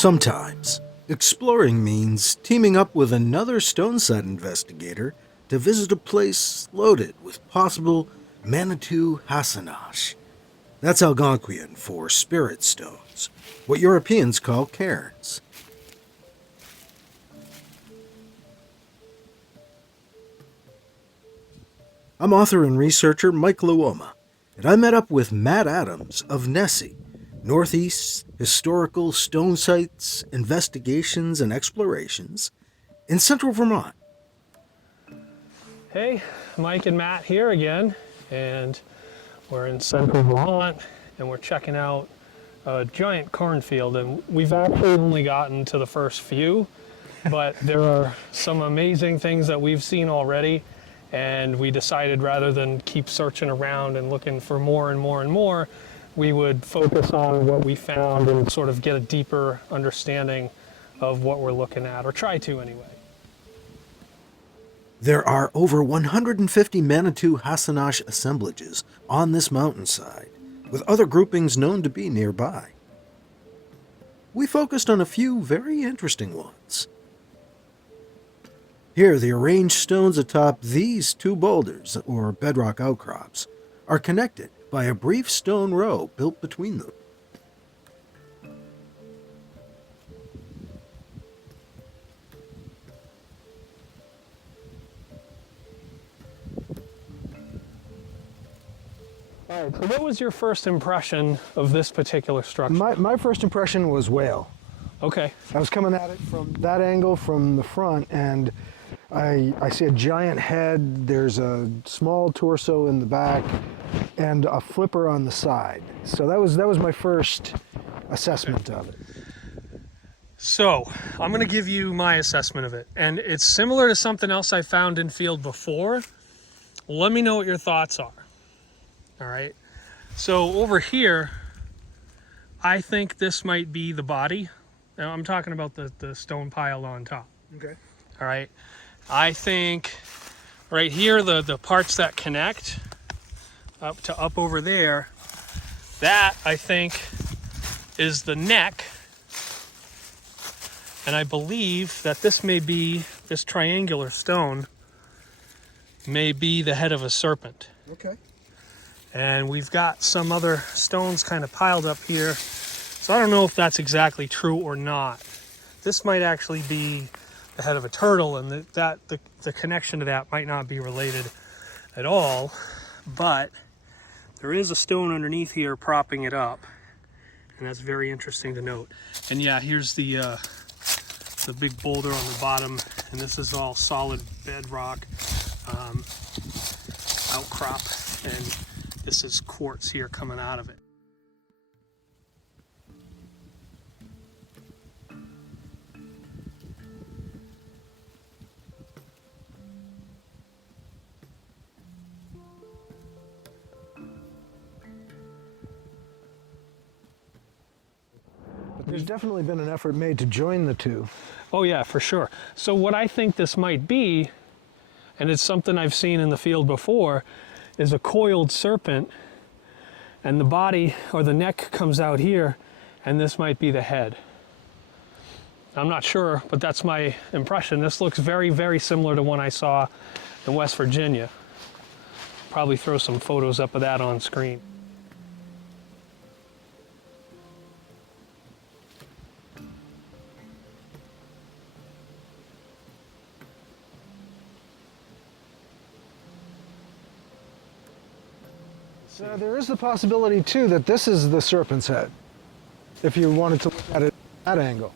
Sometimes, exploring means teaming up with another Stoneside investigator to visit a place loaded with possible Manitou Hassanash. That's Algonquian for spirit stones, what Europeans call cairns. I'm author and researcher Mike Luoma, and I met up with Matt Adams of NEHSSIE, Northeast Historical Stone Sites, Investigations and Explorations, in Central Vermont. Hey, Mike and Matt here again, and we're in Central Vermont, and we're checking out a giant cornfield, and we've actually only gotten to the first few, but there are some amazing things that we've seen already, and we decided rather than keep searching around and looking for more and more and more, we would focus on what we found and sort of get a deeper understanding of what we're looking at, or try to anyway. There are over 150 Manitou Hassanash assemblages on this mountainside, with other groupings known to be nearby. We focused on a few very interesting ones. Here, the arranged stones atop these two boulders, or bedrock outcrops, are connected by a brief stone row built between them. All right, so what was your first impression of this particular structure? My first impression was whale. Okay. I was coming at it from that angle from the front, and I see a giant head, there's a small torso in the back, and a flipper on the side. So that was my first assessment of it. So, I'm going to give you my assessment of it, and it's similar to something else I found in field before. Let me know what your thoughts are. All right. So over here, I think this might be the body. Now, I'm talking about the stone pile on top. Okay. All right. I think right here, the parts that connect up over there, that I think is the neck. And I believe that this triangular stone may be the head of a serpent. Okay. And we've got some other stones kind of piled up here. So I don't know if that's exactly true or not. This might actually be the head of a turtle, and the connection to that might not be related at all. But there is a stone underneath here propping it up, and that's very interesting to note. And yeah, here's the big boulder on the bottom, and this is all solid bedrock outcrop, and this is quartz here coming out of it. But there's definitely been an effort made to join the two. Oh yeah, for sure. So what I think this might be, and it's something I've seen in the field before, is a coiled serpent, and the body or the neck comes out here, and this might be the head. I'm not sure, but that's my impression. This looks very, very similar to one I saw in West Virginia. Probably throw some photos up of that on screen. There is the possibility too that this is the serpent's head, if you wanted to look at it at that angle,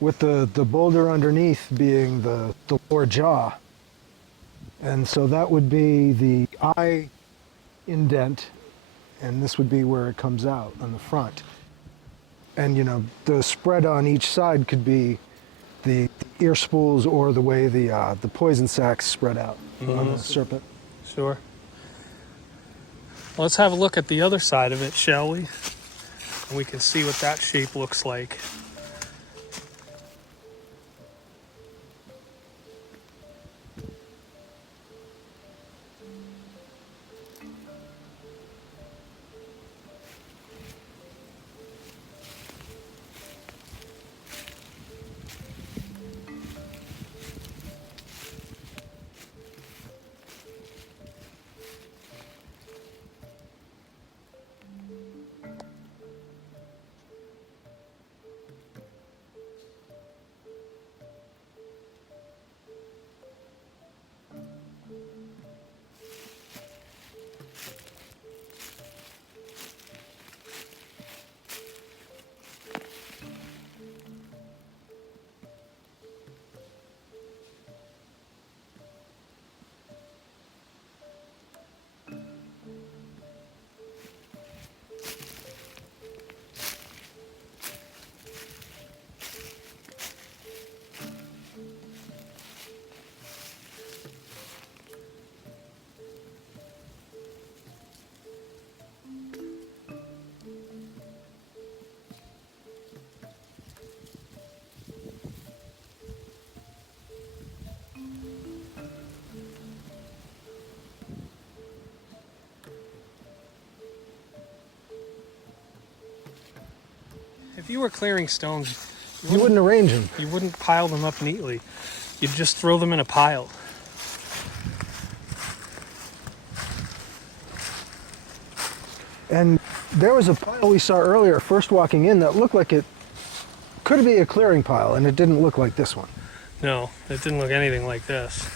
with the boulder underneath being the lower jaw. And so that would be the eye indent, and this would be where it comes out on the front. And you know, the spread on each side could be the ear spools or the way the poison sacs spread out on the serpent. Sure. Let's have a look at the other side of it, shall we? And we can see what that shape looks like. If you were clearing stones, You wouldn't arrange them. you wouldn't pile them up neatly. You'd just throw them in a pile. And there was a pile we saw earlier, first walking in, that looked like it could be a clearing pile, and it didn't look like this one. No, it didn't look anything like this.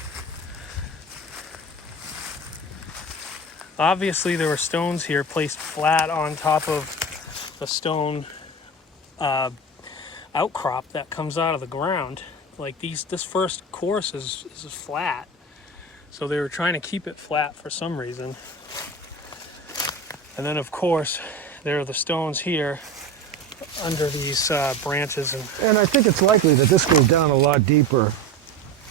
Obviously, there were stones here placed flat on top of a stone outcrop that comes out of the ground. Like this first course is flat, so they were trying to keep it flat for some reason. And then, of course, there are the stones here under these branches. And I think it's likely that this goes down a lot deeper.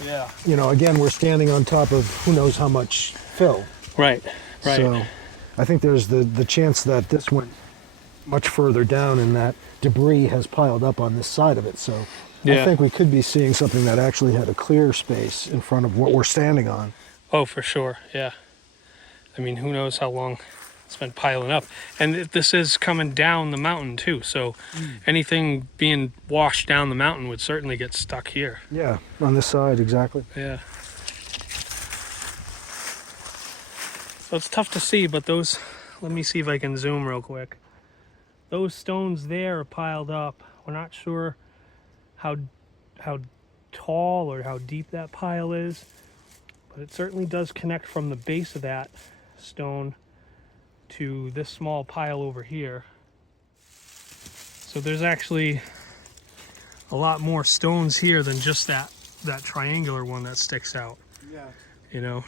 Yeah. You know, again, we're standing on top of who knows how much fill. Right. Right. So I think there's the chance that this went much further down and that debris has piled up on this side of it. So Yeah. I think we could be seeing something that actually had a clear space in front of what we're standing on. Oh, for sure. Yeah. I mean, who knows how long it's been piling up. And this is coming down the mountain too. So anything being washed down the mountain would certainly get stuck here. Yeah, on this side, exactly. Yeah. So it's tough to see, but those, let me see if I can zoom real quick. Those stones there are piled up. We're not sure how tall or how deep that pile is, but it certainly does connect from the base of that stone to this small pile over here. So there's actually a lot more stones here than just that triangular one that sticks out. Yeah. You know,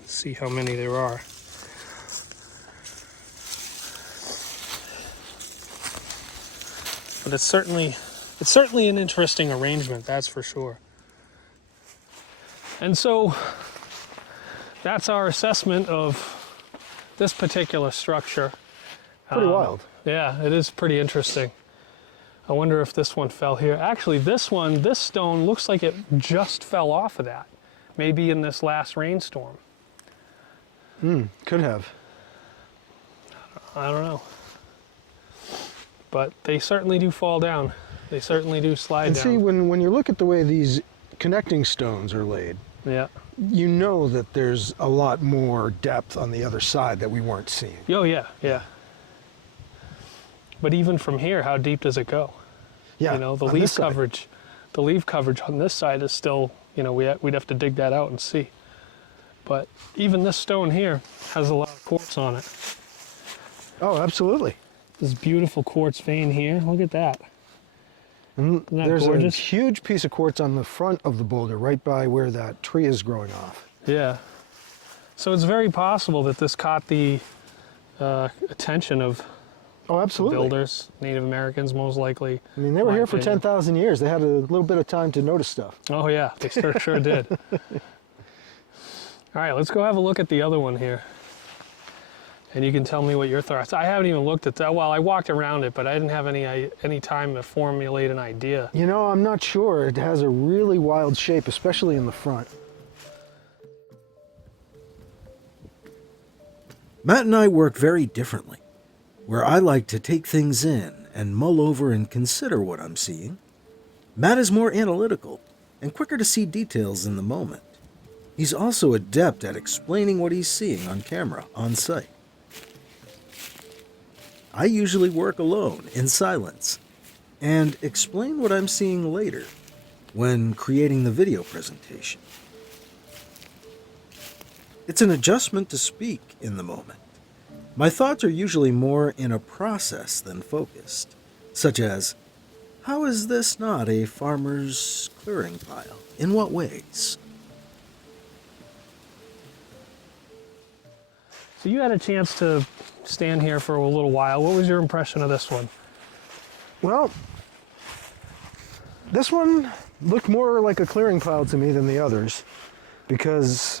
let's see how many there are. But it's certainly an interesting arrangement, that's for sure. And so that's our assessment of this particular structure. Pretty wild. Yeah, it is pretty interesting. I wonder if this one fell here. Actually, this stone looks like it just fell off of that. Maybe in this last rainstorm. Could have. I don't know. But they certainly do fall down. They certainly do slide And down. see, when you look at the way these connecting stones are laid, Yeah. you know that there's a lot more depth on the other side that we weren't seeing. Oh, yeah, yeah. But even from here, how deep does it go? Yeah, You know, the on this leaf side. coverage on this side is still, you know, we'd have to dig that out and see. But even this stone here has a lot of quartz on it. Oh, absolutely. This beautiful quartz vein here. Look at that. And Isn't that there's gorgeous? a huge piece of quartz on the front of the boulder, right by where that tree is growing off. Yeah. So it's very possible that this caught the attention of Oh, absolutely. builders, Native Americans most likely. I mean, they were my here for opinion. 10,000 years. They had a little bit of time to notice stuff. Oh yeah, they sure did. All right, let's go have a look at the other one here. And you can tell me what your thoughts. I haven't even looked at that. Well, I walked around it, but I didn't have any time to formulate an idea. You know, I'm not sure. It has a really wild shape, especially in the front. Matt and I work very differently, where I like to take things in and mull over and consider what I'm seeing. Matt is more analytical and quicker to see details in the moment. He's also adept at explaining what he's seeing on camera, on site. I usually work alone, in silence, and explain what I'm seeing later, when creating the video presentation. It's an adjustment to speak in the moment. My thoughts are usually more in a process than focused, such as, how is this not a farmer's clearing pile? In what ways? So you had a chance to stand here for a little while. What was your impression of this one? Well, this one looked more like a clearing pile to me than the others because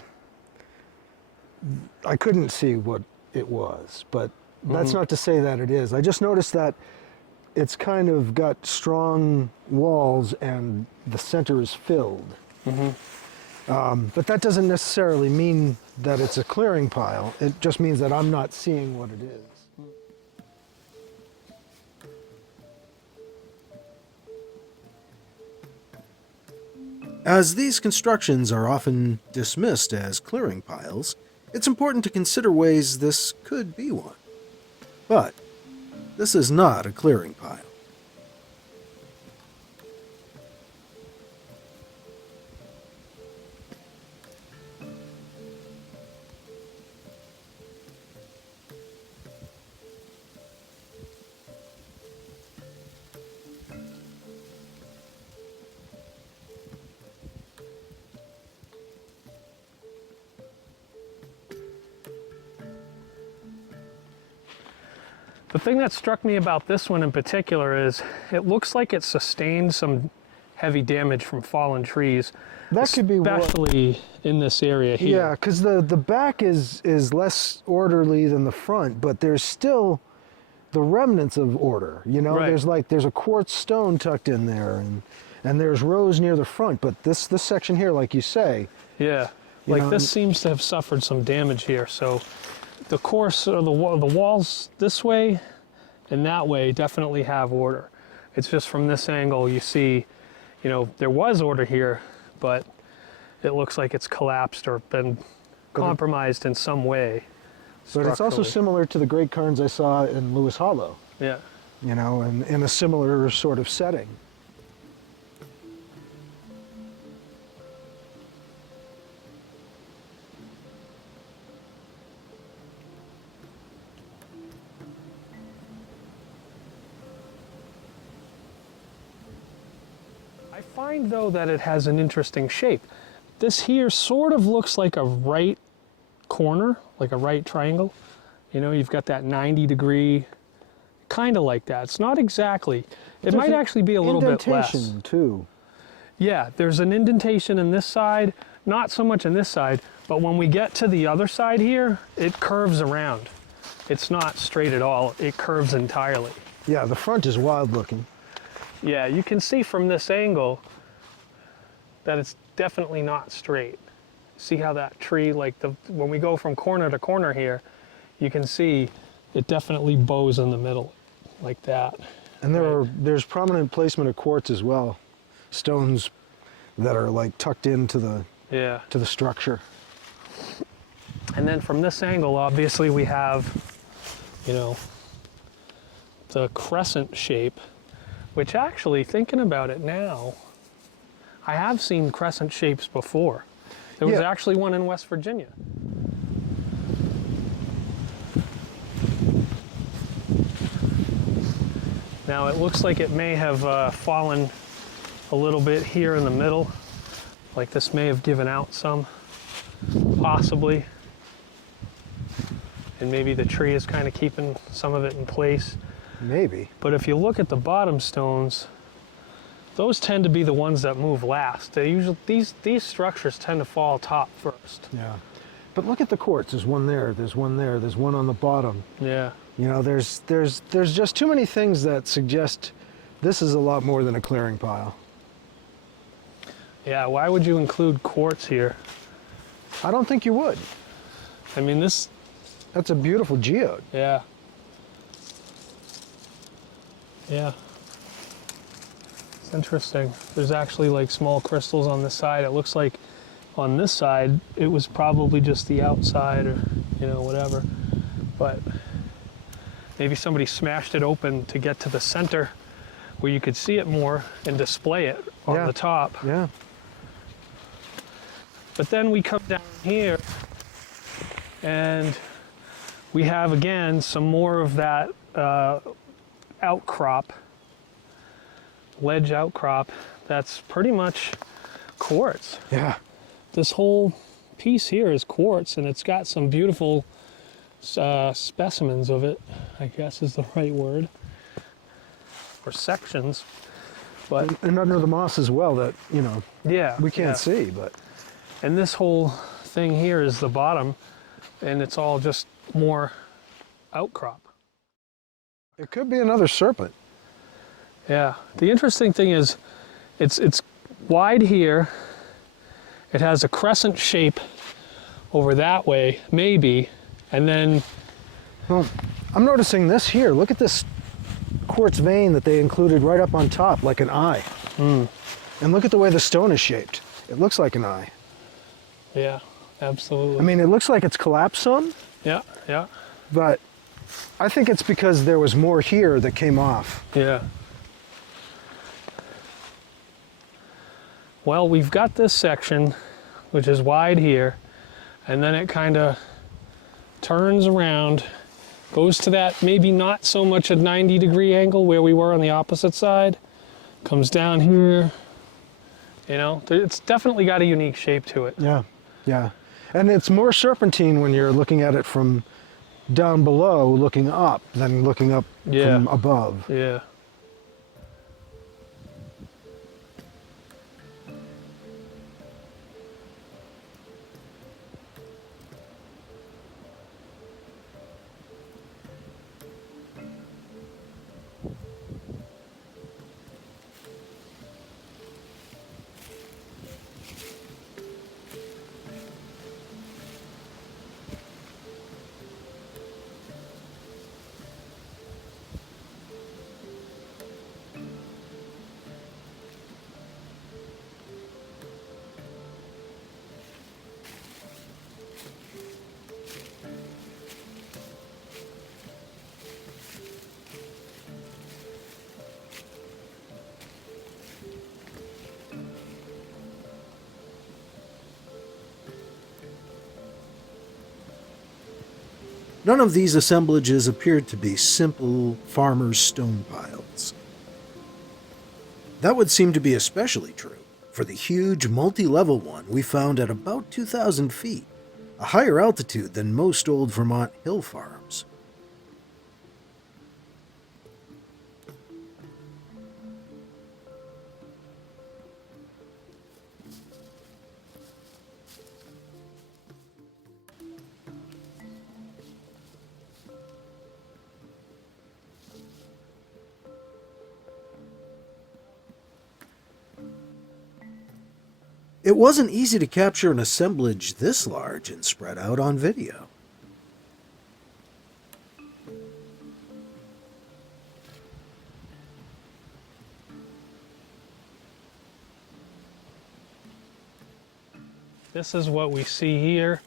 I couldn't see what it was, but that's not to say that it is. I just noticed that it's kind of got strong walls and the center is filled. But that doesn't necessarily mean that it's a clearing pile. It just means that I'm not seeing what it is. As these constructions are often dismissed as clearing piles, it's important to consider ways this could be one. But this is not a clearing pile. The thing that struck me about this one in particular is it looks like it sustained some heavy damage from fallen trees. That could be what, especially in this area here. yeah, because the back is less orderly than the front, but there's still the remnants of order. You know, Right. there's a quartz stone tucked in there, and there's rows near the front. But this section here, like you say, Yeah, You like know, this seems to have suffered some damage here. So the course or the walls this way and that way definitely have order. It's just from this angle you see, you know, there was order here, but it looks like it's collapsed or been compromised in some way. but it's also structurally. similar to the great cairns I saw in Lewis Hollow. Yeah. You know, and in a similar sort of setting. I find though that it has an interesting shape. This here sort of looks like a right corner, like a right triangle. You know, you've got that 90-degree, kind of like that. It's not exactly. It There's might an actually be a little bit less. indentation too. Yeah, there's an indentation in this side, not so much in this side, but when we get to the other side here, it curves around. It's not straight at all, it curves entirely. Yeah, the front is wild looking. Yeah, you can see from this angle that it's definitely not straight. See how that tree, like when we go from corner to corner here, you can see it definitely bows in the middle, like that. And there's prominent placement of quartz as well. Stones that are like tucked into Yeah. the structure. And then from this angle, obviously we have, you know, the crescent shape, which actually, thinking about it now, I have seen crescent shapes before. There was Yeah. actually one in West Virginia. Now it looks like it may have fallen a little bit here in the middle. Like this may have given out some, possibly. And maybe the tree is kind of keeping some of it in place. Maybe. But if you look at the bottom stones, those tend to be the ones that move last. They usually, these structures tend to fall top first. Yeah. But look at the quartz. There's one there. There's one there. There's one on the bottom. Yeah. You know, there's just too many things that suggest this is a lot more than a clearing pile. Yeah, why would you include quartz here? I don't think you would. I mean, this, That's a beautiful geode. yeah. Yeah. It's interesting. There's actually like small crystals on this side. It looks like on this side, it was probably just the outside or, you know, whatever. But maybe somebody smashed it open to get to the center where you could see it more and display it on Yeah. the top. Yeah. But then we come down here and we have again some more of that outcrop, ledge outcrop, that's pretty much quartz. Yeah. This whole piece here is quartz and it's got some beautiful specimens of it, I guess is the right word, or sections. But And under the moss as well that, you know, yeah, we can't yeah. see, but And this whole thing here is the bottom, and it's all just more outcrop. it could be another serpent. Yeah. The interesting thing is, it's wide here. It has a crescent shape over that way, maybe, and then Well, I'm noticing this here. Look at this quartz vein that they included right up on top, like an eye. And look at the way the stone is shaped. It looks like an eye. Yeah, absolutely. I mean, it looks like it's collapsed some, yeah, yeah, but I think it's because there was more here that came off. yeah. Well, we've got this section, which is wide here, and then it kind of turns around, goes to that maybe not so much a 90-degree angle where we were on the opposite side, comes down here. You know, it's definitely got a unique shape to it. Yeah, yeah. And it's more serpentine when you're looking at it from down below, looking up, than looking up from above. Yeah. None of these assemblages appeared to be simple farmers' stone piles. That would seem to be especially true for the huge multi-level one we found at about 2,000 feet, a higher altitude than most old Vermont hill farms. It wasn't easy to capture an assemblage this large and spread out on video. This is what we see here,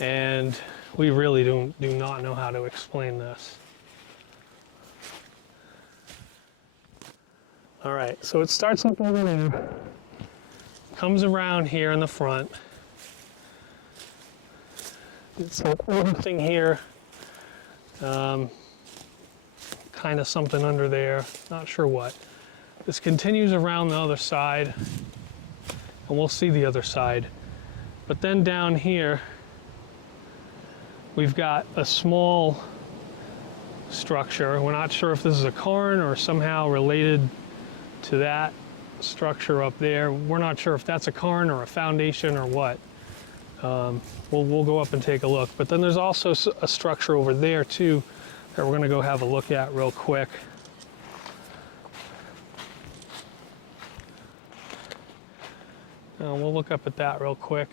and we really do not know how to explain this. All right, so it starts up over there, comes around here in the front. It's an old thing here, kind of something under there, not sure what. This continues around the other side, and we'll see the other side. But then down here, we've got a small structure. We're not sure if this is a cairn or somehow related to that structure up there. We're not sure if that's a cairn or a foundation or what. We'll go up and take a look. But then there's also a structure over there too that we're going to go have a look at real quick. We'll look up at that real quick.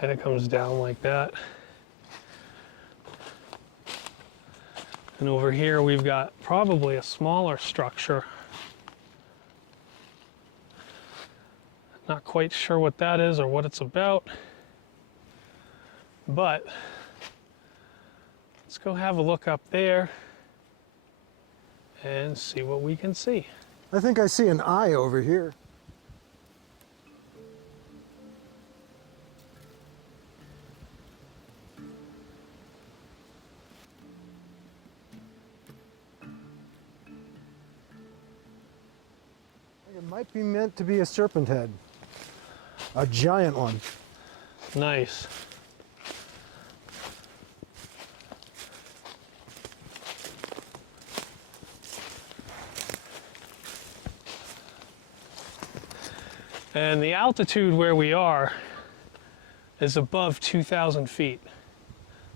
And it comes down like that. And over here we've got probably a smaller structure. Not quite sure what that is or what it's about, but let's go have a look up there and see what we can see. I think I see an eye over here. It might be meant to be a serpent head. A giant one. Nice. And the altitude where we are is above 2,000 feet.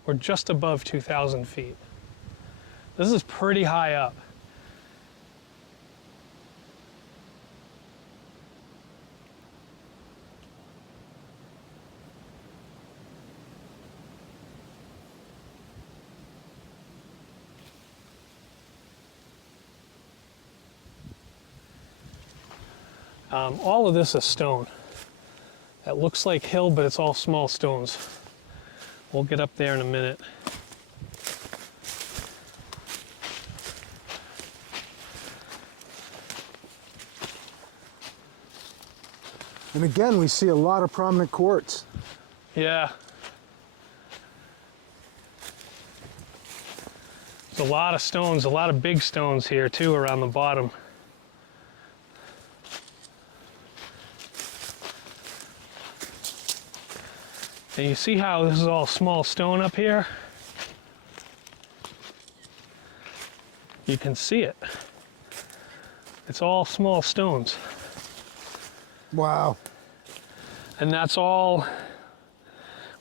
We're just above 2,000 feet. This is pretty high up. All of this is stone. That looks like hill, but it's all small stones. We'll get up there in a minute. And again, we see a lot of prominent quartz. Yeah. There's a lot of stones, a lot of big stones here too around the bottom. And you see how this is all small stone up here? You can see it. It's all small stones. Wow. And that's all,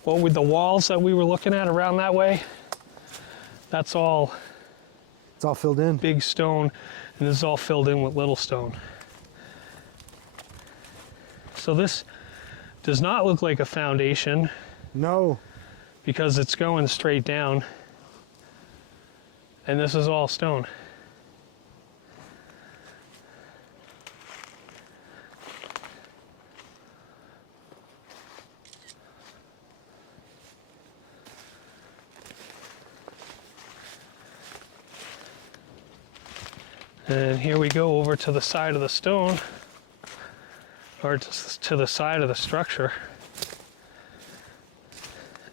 what with the walls that we were looking at around that way, that's all It's all filled in. big stone, and this is all filled in with little stone. So this does not look like a foundation No. because it's going straight down, and this is all stone. And here we go over to the side of the stone, or to the side of the structure,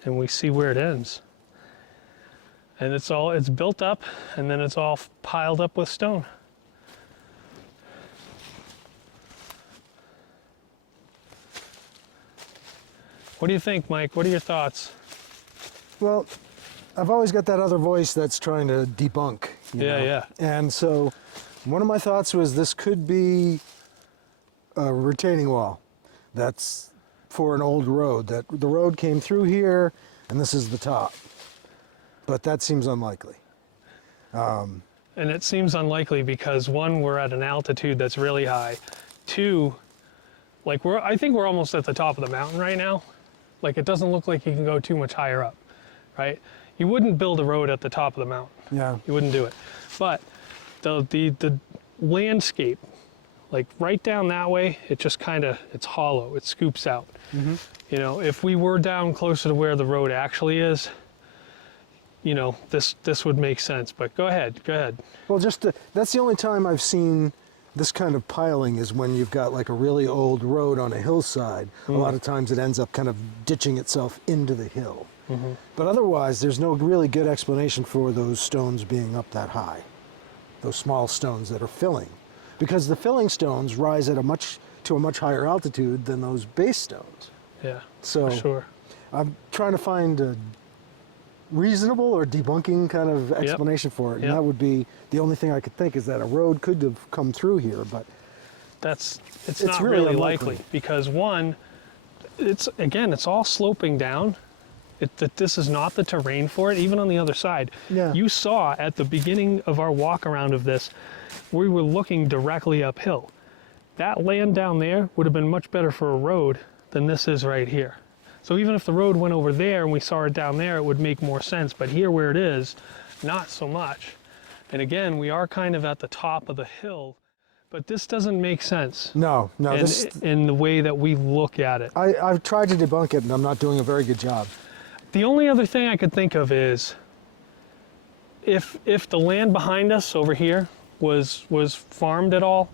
and we see where it ends. And it's built up, and then it's all piled up with stone. What do you think, Mike? What are your thoughts? Well, I've always got that other voice that's trying to debunk. You know? Yeah. And so one of my thoughts was this could be a retaining wall that's for an old road, that the road came through here and this is the top. But that seems unlikely. And it seems unlikely because one, we're at an altitude that's really high. Two, like I think we're almost at the top of the mountain right now. Like it doesn't look like you can go too much higher up, right? You wouldn't build a road at the top of the mountain. Yeah. You wouldn't do it. But the landscape, like right down that way, it just kind of, it's hollow, it scoops out. Mm-hmm. You know, if we were down closer to where the road actually is, you know, this would make sense, but go ahead. Well, that's the only time I've seen this kind of piling is when you've got like a really old road on a hillside. A lot of times it ends up kind of ditching itself into the hill. Mm-hmm. But otherwise, there's no really good explanation for those stones being up that high. Those small stones that are filling. Because the filling stones rise at a much higher altitude than those base stones. Yeah, So for sure. I'm trying to find a reasonable or debunking kind of explanation for it. And Yep. that would be the only thing I could think is that a road could have come through here, but It's It's not really really unlikely. likely because one, it's all sloping down. This is not the terrain for it, even on the other side. Yeah. You saw at the beginning of our walk around of this, we were looking directly uphill. That land down there would have been much better for a road than this is right here. So even if the road went over there and we saw it down there, it would make more sense. But here where it is, not so much. And again, we are kind of at the top of the hill, but this doesn't make sense no, in the way that we look at it. I've tried to debunk it and I'm not doing a very good job. The only other thing I could think of is if the land behind us over here was farmed at all,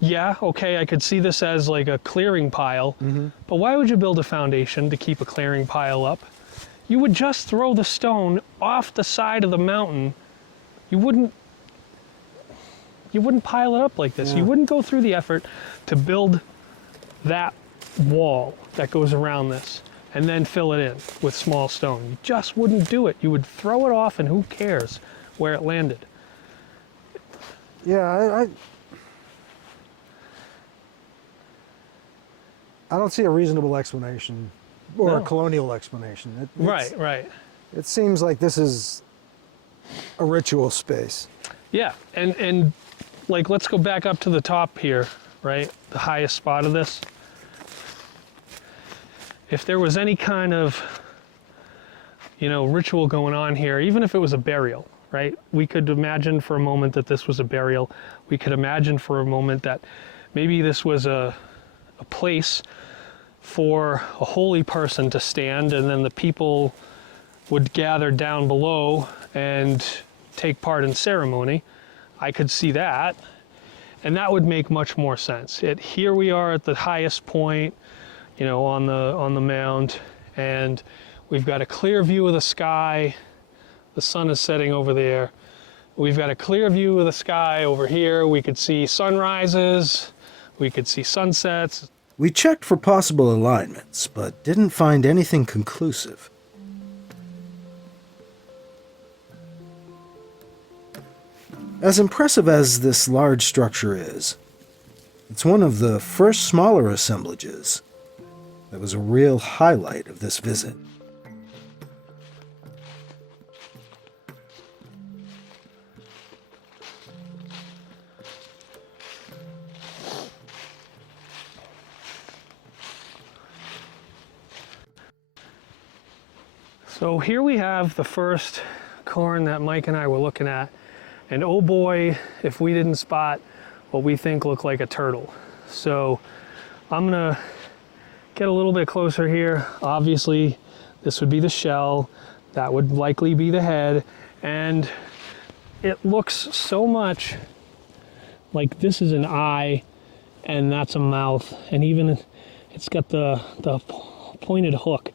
yeah, okay, I could see this as like a clearing pile, but why would you build a foundation to keep a clearing pile up? You would just throw the stone off the side of the mountain. You wouldn't pile it up like this. Yeah. You wouldn't go through the effort to build that wall that goes around this and then fill it in with small stone. You just wouldn't do it. You would throw it off and who cares where it landed. Yeah, I don't see a reasonable explanation or a No. colonial explanation. Right. It seems like this is a ritual space. Yeah, and like let's go back up to the top here, right? The highest spot of this. If there was any kind of, ritual going on here, even if it was a burial, right? We could imagine for a moment that this was a burial. We could imagine for a moment that maybe this was a place for a holy person to stand, and then the people would gather down below and take part in ceremony. I could see that, and that would make much more sense. Here we are at the highest point, you know, on the mound, and we've got a clear view of the sky. The sun is setting over there. We've got a clear view of the sky over here. We could see sunrises, we could see sunsets. We checked for possible alignments, but didn't find anything conclusive. As impressive as this large structure is, it's one of the first smaller assemblages that was a real highlight of this visit. So here we have the first cairn that Mike and I were looking at, and oh boy, if we didn't spot what we think looked like a turtle. So I'm gonna get a little bit closer here. Obviously, this would be the shell, that would likely be the head, and it looks so much like this is an eye and that's a mouth, and even it's got the pointed hook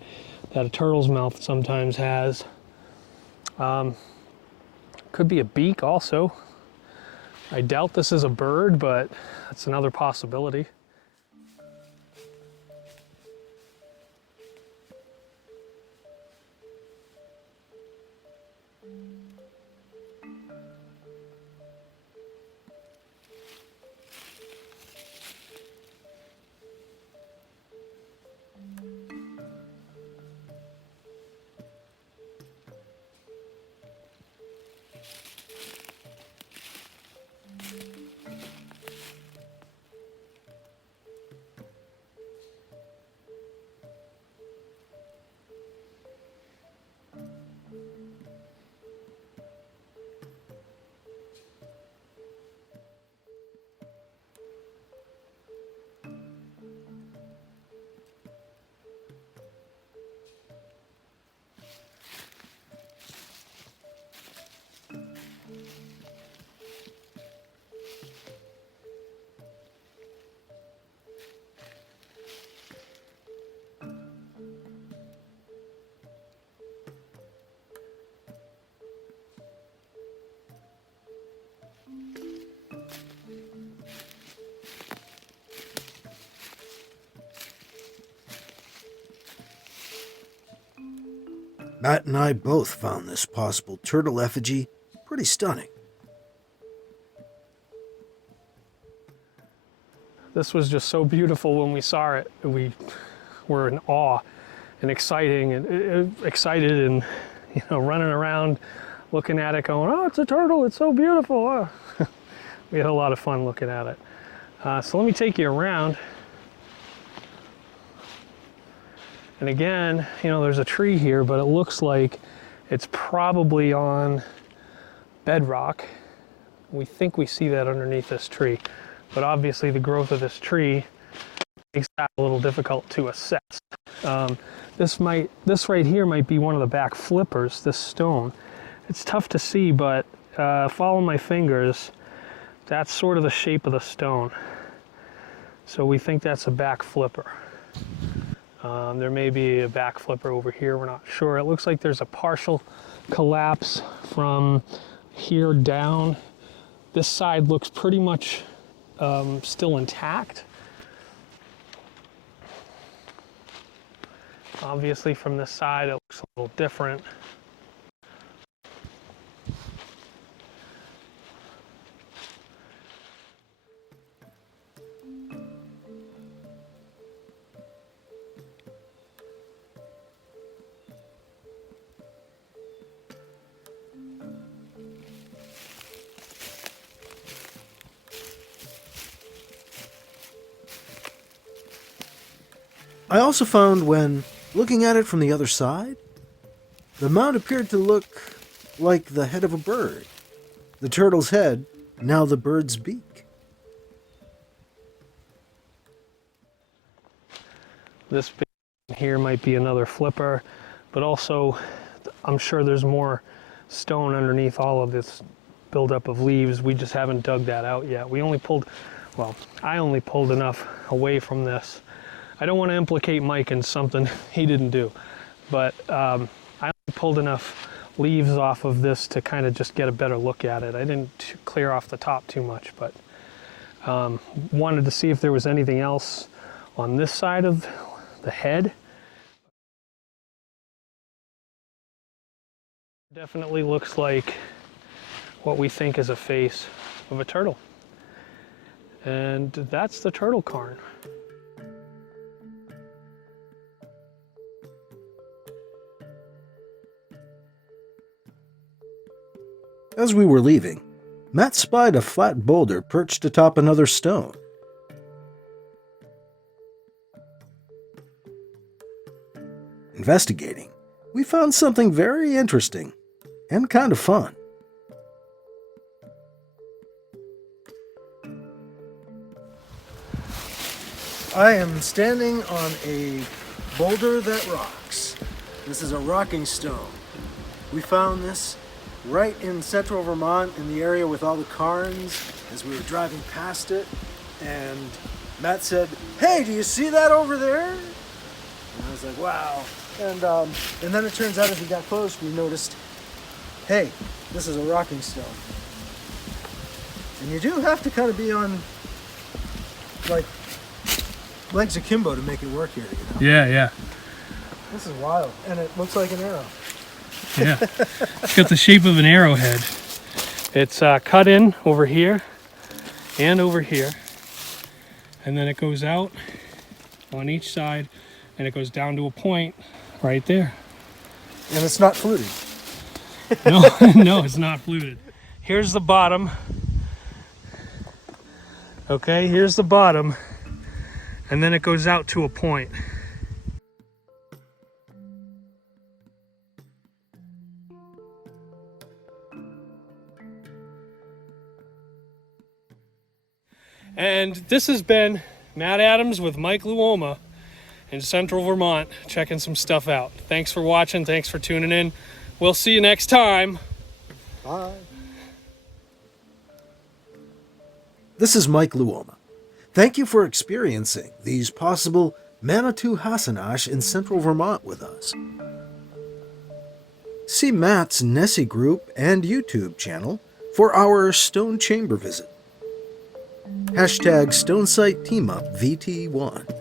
that a turtle's mouth sometimes has. Could be a beak also. I doubt this is a bird, but that's another possibility. Matt and I both found this possible turtle effigy pretty stunning. This was just so beautiful when we saw it. We were in awe and excited and you know, running around looking at it going, oh, it's a turtle, it's so beautiful. Oh. We had a lot of fun looking at it. So let me take you around. And again, you know, there's a tree here, but it looks like it's probably on bedrock. We think we see that underneath this tree, but obviously the growth of this tree makes that a little difficult to assess. This right here might be one of the back flippers, this stone. It's tough to see, but follow my fingers. That's sort of the shape of the stone. So we think that's a back flipper. There may be a back flipper over here, we're not sure. It looks like there's a partial collapse from here down. This side looks pretty much still intact. Obviously from this side it looks a little different. I also found when looking at it from the other side, the mount appeared to look like the head of a bird. The turtle's head, now the bird's beak. This here might be another flipper, but also I'm sure there's more stone underneath all of this buildup of leaves. We just haven't dug that out yet. We only pulled, well, I only pulled enough away from this. I don't want to implicate Mike in something he didn't do, but I only pulled enough leaves off of this to kind of just get a better look at it. I didn't clear off the top too much, but wanted to see if there was anything else on this side of the head. Definitely looks like what we think is a face of a turtle. And that's the turtle cairn. As we were leaving, Matt spied a flat boulder perched atop another stone. Investigating, we found something very interesting and kind of fun. I am standing on a boulder that rocks. This is a rocking stone. We found this right in Central Vermont, in the area with all the cairns, as we were driving past it, and Matt said, "Hey, do you see that over there?" And I was like, "Wow." And then it turns out as we got close, we noticed, hey, this is a rocking stone. And you do have to kind of be on, like, legs akimbo to make it work here, you know? Yeah. This is wild, and it looks like an arrow. Yeah, it's got the shape of an arrowhead. It's cut in over here and over here, and then it goes out on each side, and it goes down to a point right there. And it's not fluted. No, it's not fluted. Here's the bottom. Okay, here's the bottom, and then it goes out to a point. And this has been Matt Adams with Mike Luoma in Central Vermont, checking some stuff out. Thanks for watching. Thanks for tuning in. We'll see you next time. Bye. This is Mike Luoma. Thank you for experiencing these possible Manitou Hassanash in Central Vermont with us. See Matt's NEHSSIE group and YouTube channel for our stone chamber visit. #StoneSiteTeamUp VT1.